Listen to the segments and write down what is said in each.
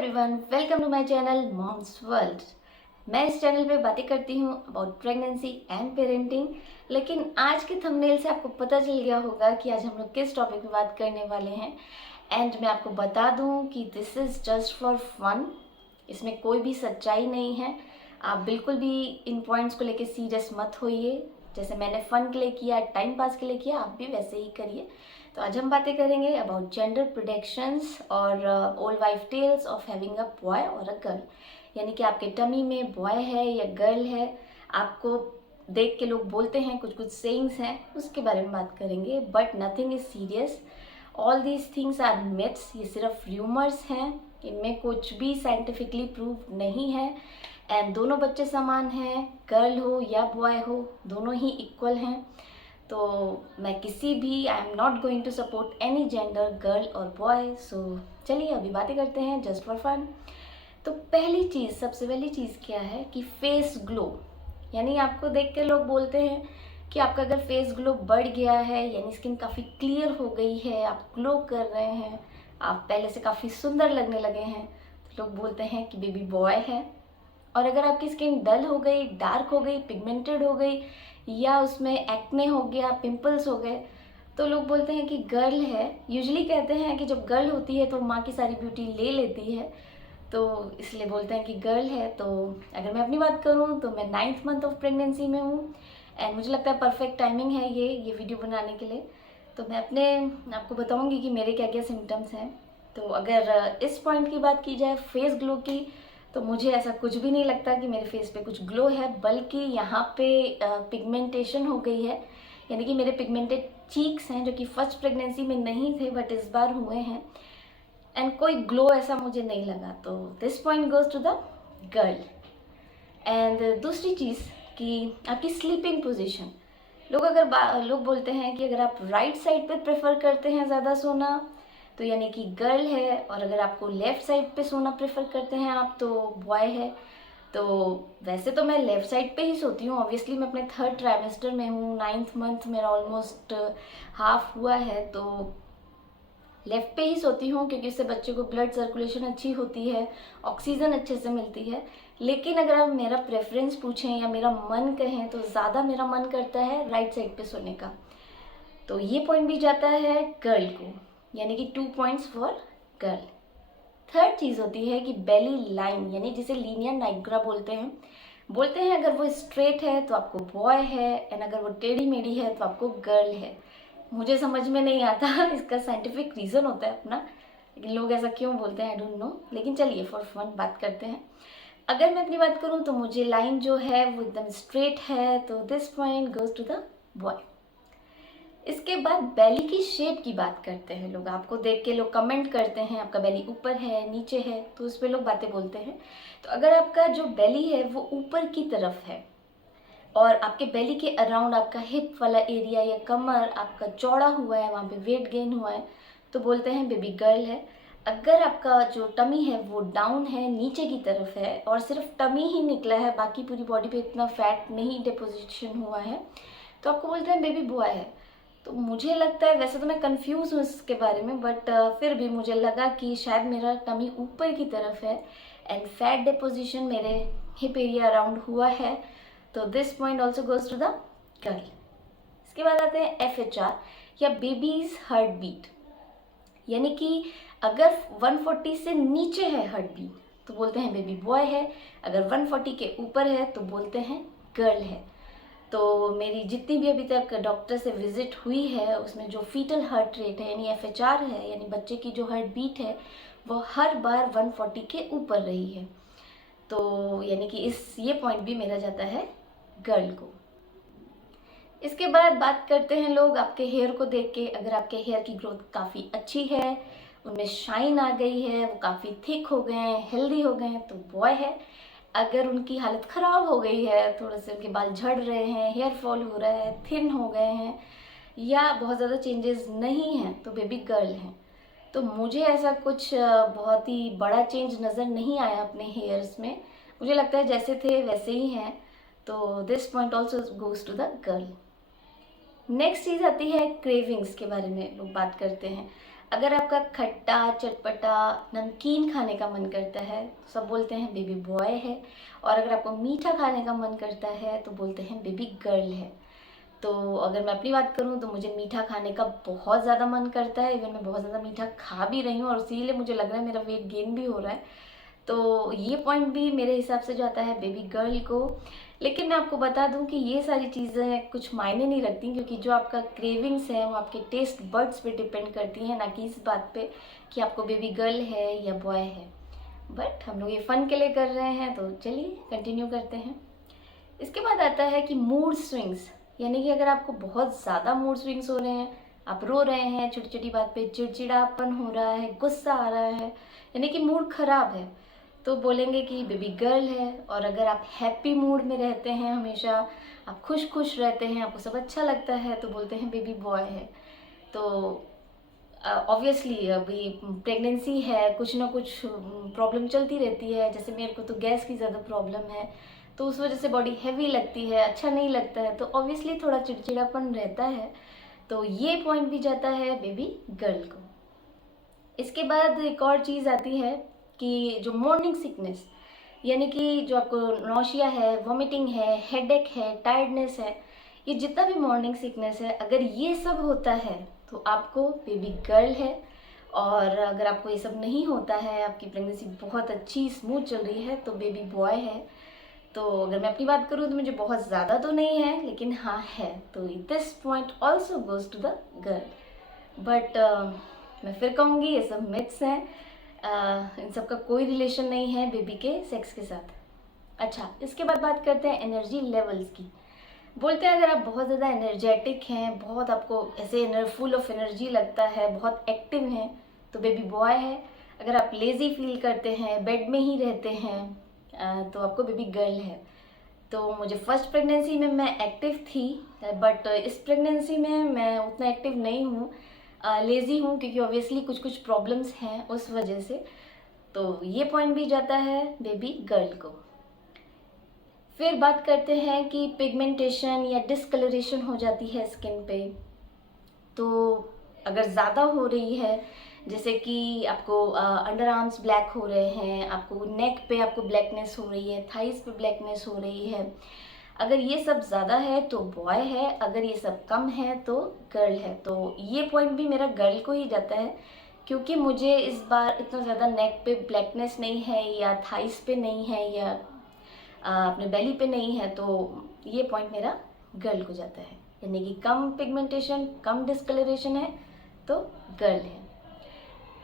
Everyone, welcome to my channel moms world. मैं इस channel पे बातें करती हूँ अबाउट प्रेगनेंसी एंड पेरेंटिंग। लेकिन आज के थंबनेल से आपको पता चल गया होगा कि आज हम लोग किस टॉपिक पे बात करने वाले हैं। एंड मैं आपको बता दूँ कि this is just for fun. इसमें कोई भी सच्चाई नहीं है। आप बिल्कुल भी इन पॉइंट्स को लेके सीरियस मत होइए। जैसे मैंने फन के लिए किया, टाइम पास के लिए किया, आप भी वैसे ही करिए। तो आज हम बातें करेंगे अबाउट जेंडर प्रेडिक्शंस और old wife tales of having a boy और अ गर्ल। यानी कि आपके टमी में बॉय है या गर्ल है, आपको देख के लोग बोलते हैं, कुछ कुछ सेइंग्स हैं, उसके बारे में बात करेंगे। But nothing is serious, all these things are myths. ये सिर्फ र्यूमर्स हैं, इनमें कुछ भी साइंटिफिकली प्रूव नहीं है। एंड दोनों बच्चे समान हैं, गर्ल हो या बॉय हो, दोनों ही इक्वल हैं। तो मैं किसी भी, I am not going to support any gender, girl और बॉय। सो चलिए अभी बातें करते हैं जस्ट फॉर फन। तो पहली चीज़, सबसे पहली चीज़ क्या है कि फेस ग्लो। यानी आपको देख के लोग बोलते हैं कि आपका अगर फेस ग्लो बढ़ गया है, यानी स्किन काफ़ी क्लियर हो गई है, आप ग्लो कर रहे हैं, आप पहले से काफ़ी सुंदर लगने लगे हैं, तो लोग बोलते हैं कि बेबी बॉय है। और अगर आपकी स्किन डल हो गई, डार्क हो गई, पिगमेंटेड हो गई, या उसमें एक्ने हो गया, पिंपल्स हो गए, तो लोग बोलते हैं कि गर्ल है। यूजुअली कहते हैं कि जब गर्ल होती है तो माँ की सारी ब्यूटी ले लेती है, तो इसलिए बोलते हैं कि गर्ल है। तो अगर मैं अपनी बात करूँ तो मैं 9th मंथ ऑफ प्रेगनेंसी में हूँ। एंड मुझे लगता है परफेक्ट टाइमिंग है ये वीडियो बनाने के लिए। तो मैं अपने आपको बताऊँगी कि मेरे क्या क्या सिम्टम्स हैं। तो अगर इस पॉइंट की बात की जाए फेस ग्लो की, तो मुझे ऐसा कुछ भी नहीं लगता कि मेरे फेस पे कुछ ग्लो है, बल्कि यहाँ पे पिगमेंटेशन हो गई है। यानी कि मेरे पिगमेंटेड चीक्स हैं जो कि फर्स्ट प्रेगनेंसी में नहीं थे बट इस बार हुए हैं। एंड कोई ग्लो ऐसा मुझे नहीं लगा। तो this point goes to the girl. And दूसरी चीज़ कि आपकी स्लीपिंग पोजीशन। लोग बोलते हैं कि अगर आप राइट साइड पे प्रेफर करते हैं ज़्यादा सोना, तो यानी कि गर्ल है। और अगर आपको लेफ़्ट साइड पे सोना प्रेफर करते हैं आप, तो बॉय है। तो वैसे तो मैं लेफ़्ट साइड पे ही सोती हूँ। ऑब्वियसली मैं अपने 3rd ट्राइमेस्टर में हूँ, 9th मंथ मेरा ऑलमोस्ट हाफ हुआ है, तो लेफ़्ट पे ही सोती हूँ क्योंकि इससे बच्चे को ब्लड सर्कुलेशन अच्छी होती है, ऑक्सीजन अच्छे से मिलती है। लेकिन अगर आप मेरा प्रेफरेंस पूछें या मेरा मन कहें, तो ज़्यादा मेरा मन करता है राइट साइड पे सोने का। तो ये पॉइंट भी जाता है गर्ल को, यानी कि 2 पॉइंट्स फॉर गर्ल। थर्ड चीज़ होती है कि बेली लाइन, यानी जिसे लीनियर नाइग्रा बोलते हैं अगर वो स्ट्रेट है तो आपको बॉय है, एंड अगर वो टेढ़ी मेढ़ी है तो आपको गर्ल है। मुझे समझ में नहीं आता, इसका साइंटिफिक रीज़न होता है अपना, लेकिन लोग ऐसा क्यों बोलते हैं आई डोंट नो। लेकिन चलिए फॉर फन बात करते हैं। अगर मैं अपनी बात करूँ तो मुझे लाइन जो है वो एकदम स्ट्रेट है, तो this point goes to the boy. इसके बाद बेली की शेप की बात करते हैं। लोग आपको देख के लोग कमेंट करते हैं आपका बेली ऊपर है, नीचे है, तो उस पर लोग बातें बोलते हैं। तो अगर आपका जो बेली है वो ऊपर की तरफ है और आपके बेली के अराउंड आपका हिप वाला एरिया या कमर आपका चौड़ा हुआ है, वहाँ पे वेट गेन हुआ है, तो बोलते हैं बेबी गर्ल है। अगर आपका जो टमी है वो डाउन है, नीचे की तरफ है, और सिर्फ टमी ही निकला है, बाकी पूरी बॉडी पे इतना फैट नहीं डिपोजिशन हुआ है, तो आपको बोलते हैं बेबी बॉय है। तो मुझे लगता है, वैसे तो मैं कंफ्यूज हूँ इसके बारे में, बट फिर भी मुझे लगा कि शायद मेरा टमी ऊपर की तरफ है एंड फैट डिपोजिशन मेरे हिप एरिया अराउंड हुआ है, तो this point also goes to the girl. इसके बाद आते हैं FHR या बेबीज हार्ट बीट। यानी कि अगर 140 से नीचे है हार्ट बीट तो बोलते हैं बेबी बॉय है, अगर 140 के ऊपर है तो बोलते हैं गर्ल है। तो मेरी जितनी भी अभी तक डॉक्टर से विजिट हुई है, उसमें जो फीटल हार्ट रेट है यानी FHR है, यानी बच्चे की जो हार्ट बीट है, वो हर बार 140 के ऊपर रही है। तो यानी कि ये पॉइंट भी मेरा जाता है गर्ल को। इसके बाद बात करते हैं लोग आपके हेयर को देख के। अगर आपके हेयर की ग्रोथ काफ़ी अच्छी है, उनमें शाइन आ गई है, वो काफ़ी थिक हो गए हैं, हेल्दी हो गए हैं, तो बॉय है। अगर उनकी हालत ख़राब हो गई है, थोड़े से उनके बाल झड़ रहे हैं, हेयर फॉल हो रहा है, थिन हो गए हैं, या बहुत ज़्यादा चेंजेस नहीं हैं, तो बेबी गर्ल हैं। तो मुझे ऐसा कुछ बहुत ही बड़ा चेंज नज़र नहीं आया अपने हेयर्स में। मुझे लगता है जैसे थे वैसे ही हैं, तो this point also goes to the girl. Next चीज़ आती है क्रेविंग्स के बारे में लोग बात करते हैं। अगर आपका खट्टा चटपटा नमकीन खाने का मन करता है तो सब बोलते हैं बेबी बॉय है, और अगर आपको मीठा खाने का मन करता है तो बोलते हैं बेबी गर्ल है। तो अगर मैं अपनी बात करूं तो मुझे मीठा खाने का बहुत ज़्यादा मन करता है, इवन मैं बहुत ज़्यादा मीठा खा भी रही हूँ, और इसीलिए मुझे लग रहा है मेरा वेट गेन भी हो रहा है। तो ये पॉइंट भी मेरे हिसाब से जाता है बेबी गर्ल को। लेकिन मैं आपको बता दूं कि ये सारी चीज़ें कुछ मायने नहीं रखती, क्योंकि जो आपका क्रेविंग्स है वो आपके टेस्ट बड्स पे डिपेंड करती हैं, ना कि इस बात पे कि आपको बेबी गर्ल है या बॉय है। बट हम लोग ये फन के लिए कर रहे हैं, तो चलिए कंटिन्यू करते हैं। इसके बाद आता है कि मूड स्विंग्स, यानी कि अगर आपको बहुत ज़्यादा मूड स्विंग्स हो रहे हैं, आप रो रहे हैं, छोटी छोटी बात पे चिड़चिड़ापन हो रहा है, गुस्सा आ रहा है, यानी कि मूड खराब है, तो बोलेंगे कि बेबी गर्ल है। और अगर आप हैप्पी मूड में रहते हैं, हमेशा आप खुश खुश रहते हैं, आपको सब अच्छा लगता है, तो बोलते हैं बेबी बॉय है। तो ऑब्वियसली अभी प्रेगनेंसी है, कुछ ना कुछ प्रॉब्लम चलती रहती है। जैसे मेरे को तो गैस की ज़्यादा प्रॉब्लम है, तो उस वजह से बॉडी हैवी लगती है, अच्छा नहीं लगता है, तो ऑब्वियसली थोड़ा चिड़चिड़ापन रहता है। तो ये पॉइंट भी जाता है बेबी गर्ल को। इसके बाद एक और चीज़ आती है कि जो मॉर्निंग सिकनेस, यानी कि जो आपको नौशिया है, वॉमिटिंग है, हेडेक है, टायर्डनेस है, ये जितना भी मॉर्निंग सिकनेस है, अगर ये सब होता है तो आपको बेबी गर्ल है। और अगर आपको ये सब नहीं होता है, आपकी प्रेगनेंसी बहुत अच्छी स्मूथ चल रही है, तो बेबी बॉय है। तो अगर मैं अपनी बात करूँ तो मुझे बहुत ज़्यादा तो नहीं है, लेकिन हाँ है, तो this point also goes to the girl. But मैं फिर कहूँगी ये सब मिथ्स हैं, इन सब का कोई रिलेशन नहीं है बेबी के सेक्स के साथ। अच्छा, इसके बाद बात करते हैं एनर्जी लेवल्स की। बोलते हैं अगर आप बहुत ज़्यादा एनर्जेटिक हैं, बहुत आपको ऐसे फुल ऑफ एनर्जी लगता है, बहुत एक्टिव हैं, तो बेबी बॉय है। अगर आप लेज़ी फील करते हैं, बेड में ही रहते हैं, तो आपको बेबी गर्ल है। तो मुझे फर्स्ट प्रेगनेंसी में मैं एक्टिव थी, बट इस प्रेगनेंसी में मैं उतना एक्टिव नहीं हूँ, लेज़ी हूँ, क्योंकि ऑब्वियसली कुछ कुछ प्रॉब्लम्स हैं उस वजह से। तो ये पॉइंट भी जाता है बेबी गर्ल को। फिर बात करते हैं कि पिगमेंटेशन या डिस्कलरेशन हो जाती है स्किन पे। तो अगर ज़्यादा हो रही है, जैसे कि आपको अंडर आर्म्स ब्लैक हो रहे हैं, आपको नेक पे आपको ब्लैकनेस हो रही है, थाइस पे ब्लैकनेस हो रही है, अगर ये सब ज़्यादा है तो बॉय है, अगर ये सब कम है तो गर्ल है। तो ये पॉइंट भी मेरा गर्ल को ही जाता है, क्योंकि मुझे इस बार इतना ज़्यादा नेक पे ब्लैकनेस नहीं है, या थाइस पे नहीं है, या अपने बेली पे नहीं है, तो ये पॉइंट मेरा गर्ल को जाता है। यानी कि कम पिगमेंटेशन, कम डिस्कलरेशन है तो गर्ल है।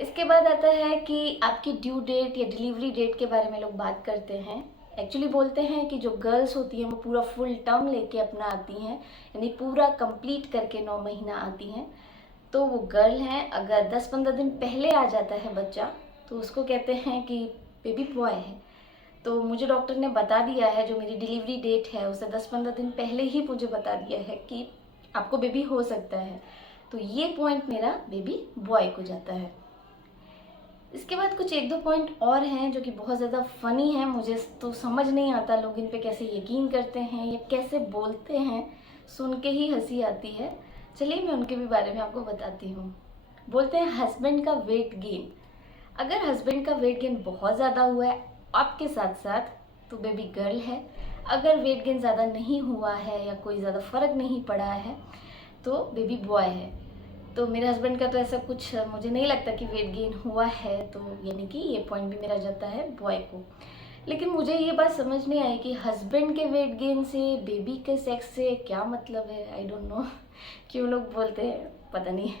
इसके बाद आता है कि आपकी ड्यू डेट या डिलीवरी डेट के बारे में लोग बात करते हैं। एक्चुअली बोलते हैं कि जो गर्ल्स होती हैं वो पूरा फुल टर्म लेके अपना आती हैं, यानी पूरा कंप्लीट करके 9 महीना आती हैं, तो वो गर्ल हैं। अगर 10-15 दिन पहले आ जाता है बच्चा तो उसको कहते हैं कि बेबी बॉय है। तो मुझे डॉक्टर ने बता दिया है, जो मेरी डिलीवरी डेट है उससे 10-15 दिन पहले ही मुझे बता दिया है कि आपको बेबी हो सकता है, तो ये पॉइंट मेरा बेबी बॉय को जाता है। इसके बाद कुछ 1-2 पॉइंट और हैं जो कि बहुत ज़्यादा फ़नी हैं, मुझे तो समझ नहीं आता लोग इन पे कैसे यकीन करते हैं या कैसे बोलते हैं, सुन के ही हंसी आती है। चलिए मैं उनके भी बारे में आपको बताती हूँ। बोलते हैं हस्बैंड का वेट गेन। अगर हस्बैंड का वेट गेन बहुत ज़्यादा हुआ है आपके साथ साथ, तो बेबी गर्ल है। अगर वेट गेन ज़्यादा नहीं हुआ है या कोई ज़्यादा फ़र्क नहीं पड़ा है तो बेबी बॉय है। तो मेरे हस्बैंड का तो ऐसा कुछ मुझे नहीं लगता कि वेट गेन हुआ है, तो यानी कि ये पॉइंट भी मेरा जाता है बॉय को। लेकिन मुझे ये बात समझ नहीं आई कि हस्बैंड के वेट गेन से बेबी के सेक्स से क्या मतलब है। आई डोंट नो क्यों लोग बोलते हैं, पता नहीं।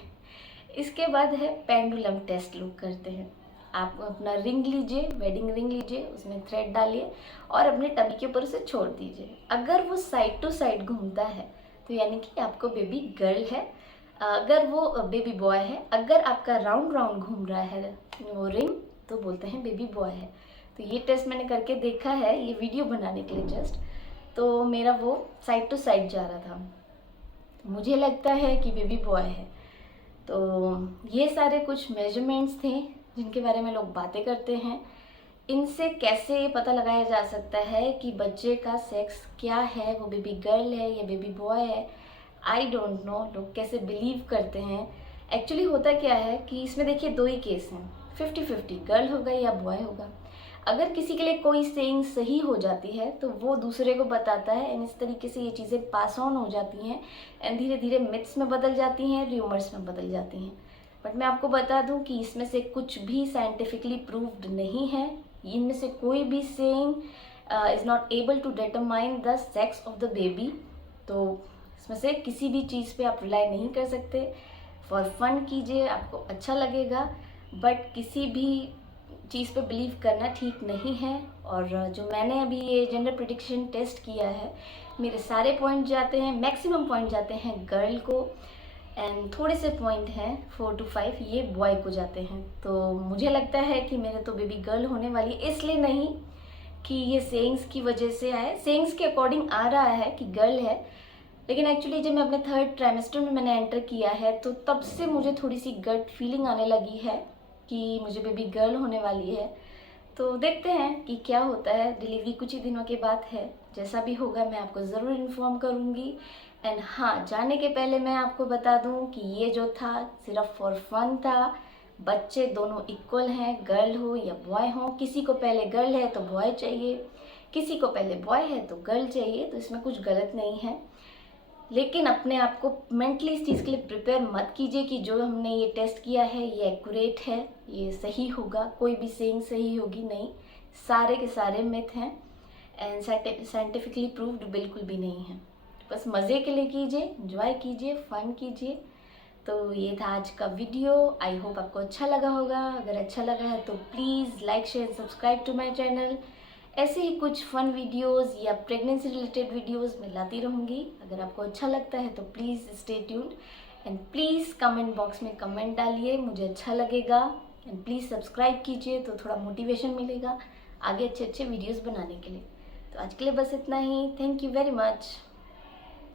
इसके बाद है पेंडुलम टेस्ट लोग करते हैं। आप अपना रिंग लीजिए, वेडिंग रिंग लीजिए, उसमें थ्रेड डालिए और अपने टमी के ऊपर उसे छोड़ दीजिए। अगर वो साइड टू साइड घूमता है तो यानी कि आपको बेबी गर्ल है, अगर वो बेबी बॉय है। अगर आपका राउंड राउंड घूम रहा है वो रिंग, तो बोलते हैं बेबी बॉय है। तो ये टेस्ट मैंने करके देखा है, ये वीडियो बनाने के लिए जस्ट, तो मेरा वो साइड टू साइड जा रहा था, तो मुझे लगता है कि बेबी बॉय है। तो ये सारे कुछ मेजरमेंट्स थे जिनके बारे में लोग बातें करते हैं। इनसे कैसे ये पता लगाया जा सकता है कि बच्चे का सेक्स क्या है, वो बेबी गर्ल है या बेबी बॉय है, आई डोंट नो। लोग कैसे बिलीव करते हैं, एक्चुअली होता क्या है कि इसमें देखिए दो ही केस हैं, 50-50, गर्ल होगा या बॉय होगा। अगर किसी के लिए कोई सेइंग सही हो जाती है तो वो दूसरे को बताता है, एंड इस तरीके से ये चीज़ें पास ऑन हो जाती हैं एंड धीरे धीरे मिथ्स में बदल जाती हैं, र्यूमर्स में बदल जाती हैं। बट मैं आपको बता दूं कि इसमें से कुछ भी साइंटिफिकली प्रूव्ड नहीं है। इनमें से कोई भी saying is not able to determine the sex of the baby. तो इसमें से किसी भी चीज़ पे आप रिलाई नहीं कर सकते। फॉर फन कीजिए, आपको अच्छा लगेगा, बट किसी भी चीज़ पे बिलीव करना ठीक नहीं है। और जो मैंने अभी ये जेंडर प्रिडिक्शन टेस्ट किया है, मेरे सारे पॉइंट जाते हैं, मैक्सिमम पॉइंट जाते हैं गर्ल को, एंड थोड़े से पॉइंट हैं 4 to 5 ये बॉय को जाते हैं। तो मुझे लगता है कि मेरे तो बेबी गर्ल होने वाली, इसलिए नहीं कि ये सेइंग्स की वजह से आए। सेइंग्स के अकॉर्डिंग आ रहा है कि गर्ल है, लेकिन एक्चुअली जब मैं अपने 3rd ट्राइमेस्टर में मैंने एंटर किया है तो तब से मुझे थोड़ी सी गट फीलिंग आने लगी है कि मुझे बेबी गर्ल होने वाली है। तो देखते हैं कि क्या होता है। डिलीवरी कुछ ही दिनों के बाद है, जैसा भी होगा मैं आपको ज़रूर इन्फॉर्म करूँगी। एंड हाँ, जाने के पहले मैं आपको बता दूँ कि ये जो था सिर्फ फॉर फन था। बच्चे दोनों इक्वल हैं, गर्ल हो या बॉय हो। किसी को पहले गर्ल है तो बॉय चाहिए, किसी को पहले बॉय है तो गर्ल चाहिए, तो इसमें कुछ गलत नहीं है। लेकिन अपने आप को मेंटली इस चीज़ के लिए प्रिपेयर मत कीजिए कि जो हमने ये टेस्ट किया है ये एक्यूरेट है, ये सही होगा, कोई भी सेइंग सही होगी, नहीं। सारे के सारे मिथ हैं एंड साइंटिफिकली प्रूव्ड बिल्कुल भी नहीं है। बस मज़े के लिए कीजिए, एंजॉय कीजिए, फन कीजिए। तो ये था आज का वीडियो। आई होप आपको अच्छा लगा होगा। अगर अच्छा लगा है तो please like, share, subscribe to my channel. ऐसे ही कुछ फन वीडियोस या प्रेगनेंसी रिलेटेड वीडियोस मैं लाती रहूँगी। अगर आपको अच्छा लगता है तो please stay tuned and please comment box में कमेंट डालिए, मुझे अच्छा लगेगा। एंड प्लीज़ सब्सक्राइब कीजिए तो थोड़ा मोटिवेशन मिलेगा आगे अच्छे अच्छे वीडियोस बनाने के लिए। तो आज के लिए बस इतना ही। Thank you very much.